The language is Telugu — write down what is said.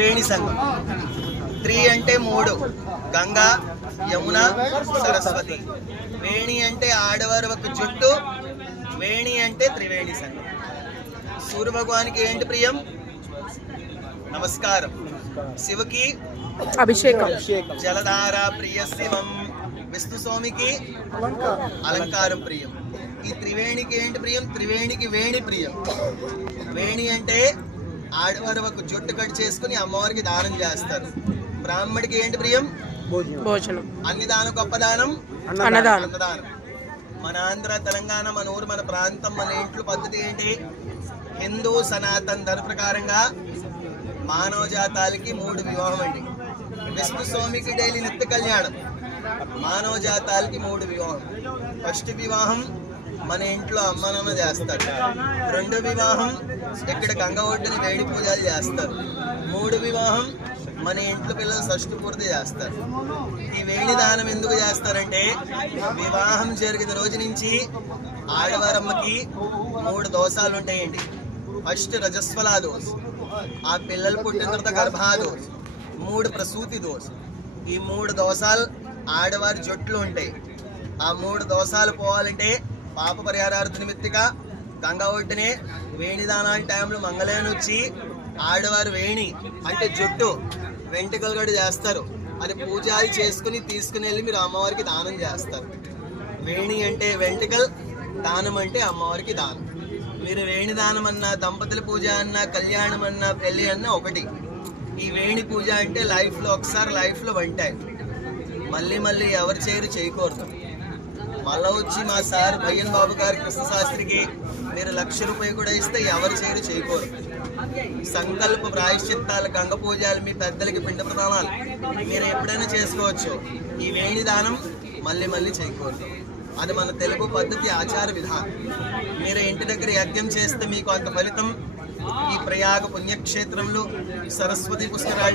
వేణి సంఘం. త్రి అంటే మూడు, గంగా, యమున, సరస్వతి. వేణి అంటే ఆడవారు ఒక జుట్టు, వేణి అంటే త్రివేణి సంఘం. సూర్య భగవానికి ఏంటి ప్రియం? నమస్కారం. శివకి అభిషేకం. జలధార ప్రియ శివం. విష్ణు స్వామికి అలంకారం ప్రియం. ఈ త్రివేణికి ఏంటి ప్రియం? త్రివేణికి వేణి ప్రియం. వేణి అంటే ఆడవారు ఒక జుట్టు కట్ చేసుకుని అమ్మవారికి దానం చేస్తారు. బ్రాహ్మడికి ఏంటి ప్రియం? భోజనం. అన్ని దానం గొప్ప దానం అన్నదానం. మన ఆంధ్ర, తెలంగాణ, మన ఊరు, మన ప్రాంతం, మన ఇంట్లో పద్ధతి ఏంటి? హిందూ సనాతన ధర్మ ప్రకారంగా మానవ జాతాలకి 3 వివాహం అండి. విష్ణు స్వామికి డైలీ నిత్య కళ్యాణం. మానవ జాతాలకి 3 వివాహం. ఫస్ట్ వివాహం మన ఇంట్లో అమ్మ నాన్న చేస్తారు. 2వ వివాహం ఇక్కడ గంగ ఒడ్డుని వేడి పూజలు చేస్తారు. 3వ వివాహం మన ఇంట్లో పిల్లలు షష్ఠి పూర్తి చేస్తారు. ఈ వేడి దానం ఎందుకు చేస్తారంటే వివాహం జరిగిన రోజు నుంచి ఆడవారమ్మకి 3 దోషాలు ఉంటాయండి. ఫస్ట్ రజస్వలా దోష, ఆ పిల్లలు పుట్టిన తర్వాత గర్భా దోష, 3 ప్రసూతి దోష. ఈ 3 దోషాలు ఆడవారి జొట్లు ఉంటాయి. ఆ 3 దోషాలు పోవాలంటే పాప పరిహారార్థ నిమిత్తిగా గంగా ఒడ్డునే వేణి దానాల టైంలో మంగళాన్ని వచ్చి ఆడవారు వేణి అంటే జుట్టు వెంట్రుకలు కూడా చేస్తారు. అది పూజాది చేసుకుని తీసుకుని వెళ్ళి మీరు అమ్మవారికి దానం చేస్తారు. వేణి అంటే వెంట్రుకలు, దానం అంటే అమ్మవారికి దానం. మీరు వేణి దానం అన్నా, దంపతుల పూజ అన్నా, కళ్యాణం అన్నా, పెళ్ళి అన్నా ఒకటి. ఈ వేణి పూజ అంటే లైఫ్లో ఒకసారి, లైఫ్లో వన్ టైం. మళ్ళీ ఎవరు చేయకూడదు. మళ్ళీ వచ్చి మా సార్ భయ్యన్ బాబు గారు కృష్ణశాస్త్రికి మీరు ₹1,00,000 కూడా ఇస్తే ఎవరు చేయకూడదు. సంకల్ప ప్రాయశ్చిత్తాలు, గంగ పూజలు, మీ పెద్దలకి పిండ ప్రదానాలు మీరు ఎప్పుడైనా చేసుకోవచ్చు. ఈ వేణి దానం మళ్ళీ చేయకూడదు. అది మన తెలుగు పద్ధతి, ఆచార విధానం. మీరు ఇంటి దగ్గర యజ్ఞం చేస్తే మీకు అంత ఫలితం. ఈ ప్రయాగ పుణ్యక్షేత్రంలో సరస్వతి పుష్కరాలు